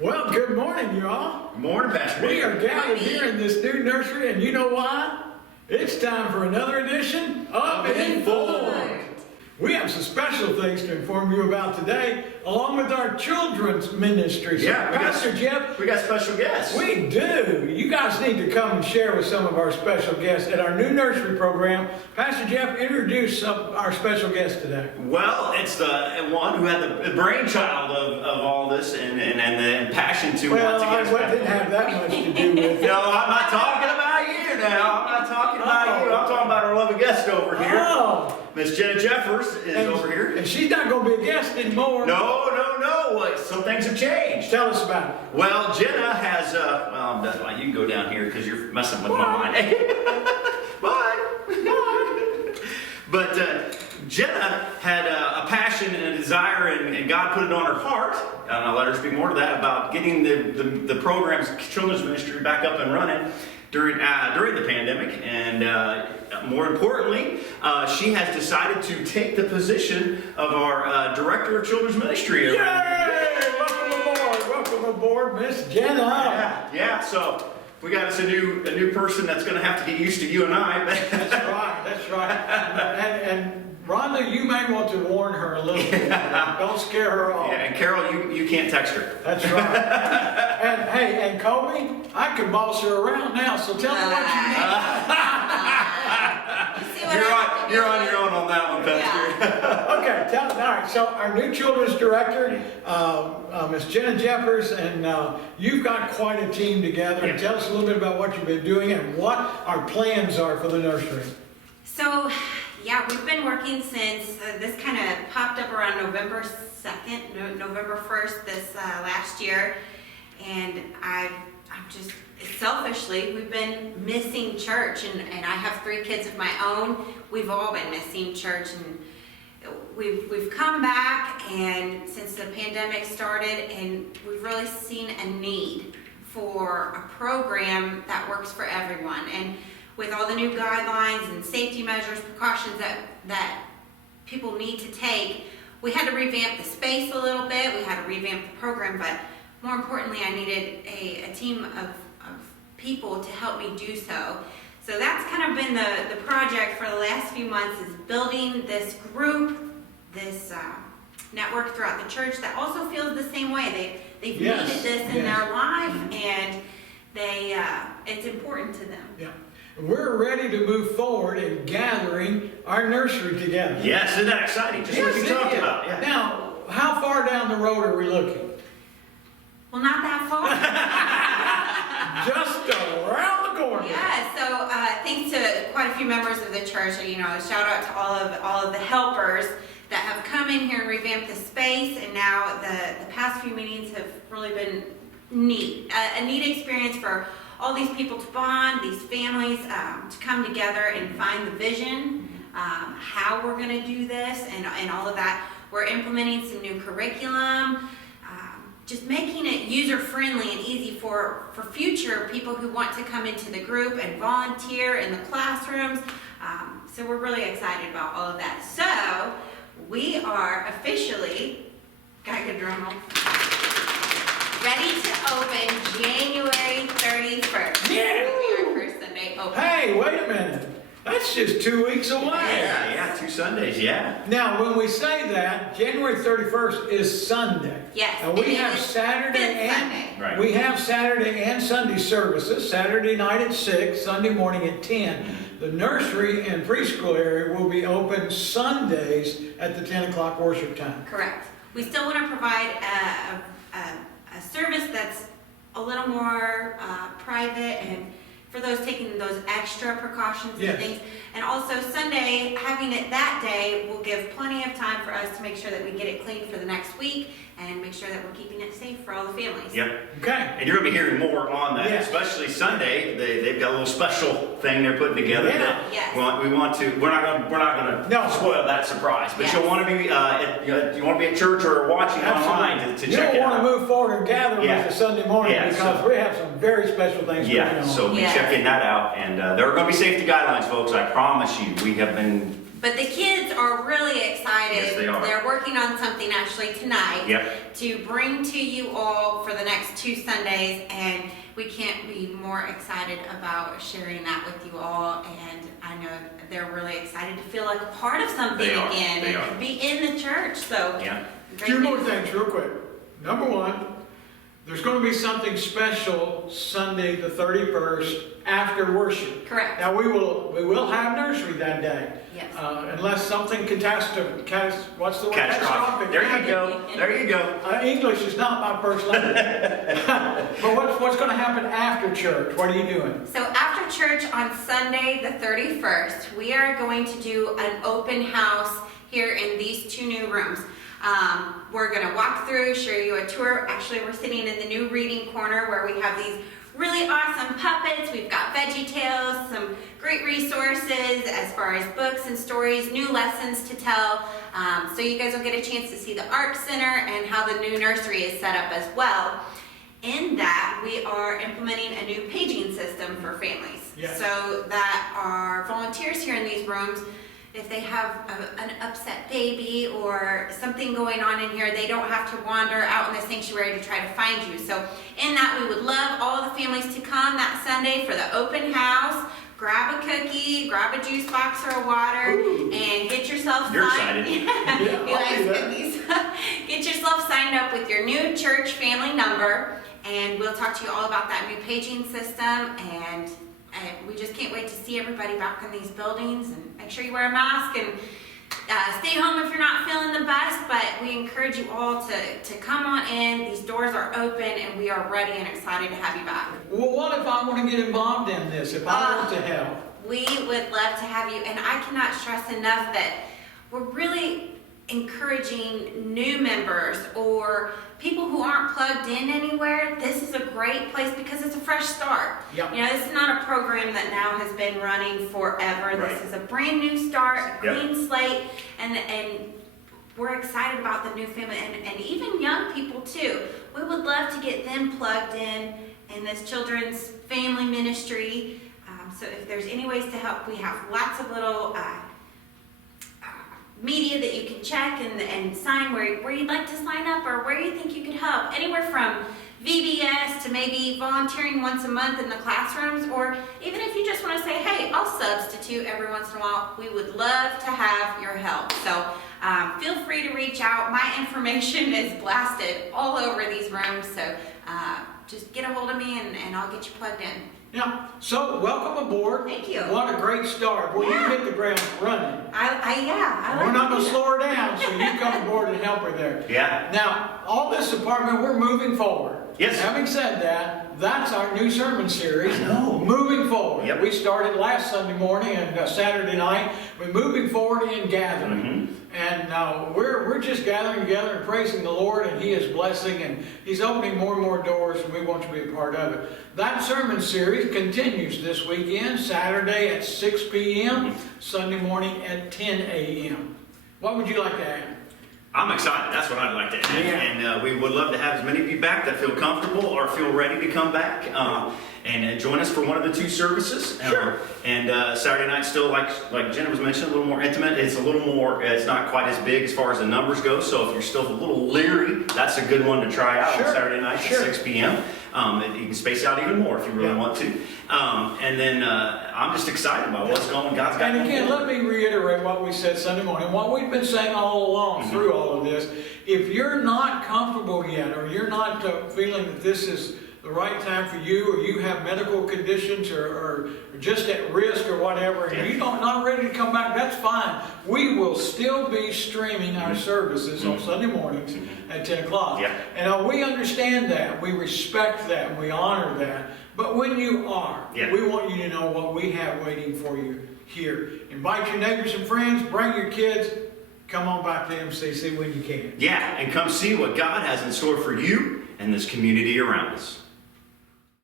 Well, good morning, y'all. Good morning, Pastor. We are gathered here in this new nursery, and you know why? It's time for another edition of Informed. We have some special things to inform you about today, along with our children's ministry. So, Yeah, Pastor Jeff, we got special guests. we do. You guys need to come and share with some of our special guests at our new nursery program. Pastor Jeff, introduce our special guest today. Well, it's the one who had the brainchild of all this and the passion to Well, want to get us back. didn't have that much to do with it. No, I'm not talking about you now. I'm not talking about you. I'm talking about our lovely guest over here. Oh, Miss Jenna Jeffers is over here. and she's not going to be a guest anymore. No. Some things have changed. Tell us about it. Well, Jenna has, that's why you can go down here because you're messing with my mind. Bye. But Jenna had a passion and a desire, and God put it on her heart. And I'll let her speak more to that about getting the program's children's ministry back up and running during the pandemic. And more importantly, she has decided to take the position of our director of children's ministry. Yay! Welcome aboard, Miss Jenna. Yeah. So we got us a new person that's going to have to get used to you and I. That's right. And Rhonda, you may want to warn her a little bit. Don't scare her off. Yeah, and Carol, you can't text her. That's right. And hey, and Colby, I can boss her around now, so tell me what you need. You're on your own on that one, Pastor. Okay, all right, so our new children's director, Miss Jenna Jeffers, and you've got quite a team together. Yeah. Tell us a little bit about what you've been doing and what our plans are for the nursery. So, yeah, we've been working since this kind of popped up around November 2nd, November 1st this last year. And I'm just, selfishly, we've been missing church. And I have 3 kids of my own. We've all been missing church. And we've come back, and since the pandemic started, and we've really seen a need for a program that works for everyone. And with all the new guidelines and safety measures, precautions that people need to take, we had to revamp the space a little bit, we had to revamp the program, but more importantly, I needed a team of people to help me do so. So that's kind of been the project for the last few months, is building this group, this network throughout the church that also feels the same way. They've needed this in their life, and it's important to them. Yeah. We're ready to move forward in gathering our nursery together. Yes, isn't that exciting? Just what you talked about. Yeah. Now, how far down the road are we looking? Well, not that far. Just around the corner. Yeah, so thanks to quite a few members of the church, shout out to all of the helpers that have come in here and revamped the space, and now the past few meetings have really been neat. A neat experience for all these people to bond, these families to come together and find the vision, how we're going to do this, and all of that. We're implementing some new curriculum, just making it user-friendly and easy for future people who want to come into the group and volunteer in the classrooms. So we're really excited about all of that. So we are officially, gotta get a drum roll, ready to open January 31st. Yeah! It'll be our first Sunday open. Hey, wait a minute. That's just 2 weeks away. Yeah, 2 Sundays, yeah. Now, when we say that, January 31st is Sunday. Yes. And we and have it is Saturday fifth and Sunday. Right. we have Saturday and Sunday services. Saturday night at 6, Sunday morning at 10. The nursery and preschool area will be open Sundays at the 10 o'clock worship time. Correct. We still want to provide a service that's a little more private, and for those taking those extra precautions Yes. and things. And also Sunday, having it that day will give plenty of time for us to make sure that we get it clean for the next week and make sure that we're keeping it safe for all the families. Yep. Okay. And you're going to be hearing more on that, Yes. especially Sunday. They've got a little special thing they're putting together. Yeah. That Yes. we're not going to No. spoil that surprise. But Yes. you'll want to be you want to be at church or watching online to You check don't it want out. to move forward and gather Yeah. with us Sunday morning Yeah, because so- we have some very special things going Yeah, on. so be Yes. checking that out. And there are going to be safety guidelines, folks. I promise you. We have been But the kids are really excited. Yes, they are. They're working on something actually tonight Yep. to bring to you all for the next 2 Sundays, and we can't be more excited about sharing that with you all. And I know they're really excited to feel like a part of something They are. again They and are. be in the church. So Yeah. great 2 more news. things real quick. Number one, there's going to be something special Sunday the 31st after worship. Correct. Now we will have nursery that day. Yes. Unless something what's the word? Catastrophic. There you go. There you go. English is not my first language. But what's going to happen after church? What are you doing? So after church on Sunday the 31st, we are going to do an open house here in these 2 new rooms. We're going to walk through, show you a tour. Actually, we're sitting in the new reading corner where we have these really awesome puppets. We've got Veggie Tales, some great resources as far as books and stories, new lessons to tell. So you guys will get a chance to see the art center and how the new nursery is set up as well. In that, we are implementing a new paging system for families. Yes. So that our volunteers here in these rooms, if they have an upset baby or something going on in here, they don't have to wander out in the sanctuary to try to find you. So in that, we would love all the families to come that Sunday for the open house. Grab a cookie, grab a juice box or a water, and get yourself You're signed. excited. Yeah, He I'll likes do that. cookies. Get yourself signed up with your new church family number, and we'll talk to you all about that new paging system. And we just can't wait to see everybody back in these buildings, and make sure you wear a mask and stay home if you're not feeling the best. But we encourage you all to come on in. These doors are open, and we are ready and excited to have you back. Well, what if I want to get involved in this? If I want to help? We would love to have you, and I cannot stress enough that we're really encouraging new members or people who aren't plugged in anywhere. This is a great place because it's a fresh start. Yep. You know, this is not a program that now has been running forever. Right. This is a brand new start, a Yep. clean slate, and we're excited about the new family and even young people too. We would love to get them plugged in this children's family ministry. So if there's any ways to help, we have lots of little media that you can check and sign where you'd like to sign up or where you think you could help. Anywhere from VBS to maybe volunteering once a month in the classrooms, or even if you just want to say, hey, I'll substitute every once in a while, we would love to have your help. So feel free to reach out. My information is blasted all over these rooms, so just get a hold of me and I'll get you plugged in. Yeah. So welcome aboard. Thank you. What a great start. Well, Yeah. you hit the ground running. I We're like not to going do to that. slow her down, so you come aboard and help her there. Yeah. Now, all this apartment, we're moving forward. Yes. Having said that, that's our new sermon series. I know. Moving forward. Yep. We started last Sunday morning and Saturday night. We're moving forward in gathering. Mhm. And we're just gathering together and praising the Lord, and He is blessing, and He's opening more and more doors, and we want to be a part of it. That sermon series continues this weekend, Saturday at 6 p.m., Sunday morning at 10 a.m. What would you like to add? I'm excited. That's what I'd like to add. Yeah. And we would love to have as many of you back that feel comfortable or feel ready to come back and join us for one of the 2 services. Sure. And Saturday night still, like Jenna was mentioning, a little more intimate. It's a little more, it's not quite as big as far as the numbers go. So if you're still a little leery, that's a good one to try out Sure. on Saturday night Sure. at 6 p.m. And you can space out even more if you really Yeah. want to. And then I'm just excited about what's going. God's got. And again, let me reiterate what we said Sunday morning, what we've been saying all along through all of this. If you're not comfortable yet, or you're not feeling that this is the right time for you, or you have medical conditions, or just at risk or whatever, and you're not ready to come back, that's fine. We will still be streaming our services on Sunday mornings at 10 o'clock. Yeah. And we understand that, we respect that, and we honor that. But when you are, Yeah. we want you to know what we have waiting for you here. Invite your neighbors and friends, bring your kids, come on back to MCC when you can. Yeah, and come see what God has in store for you and this community around us.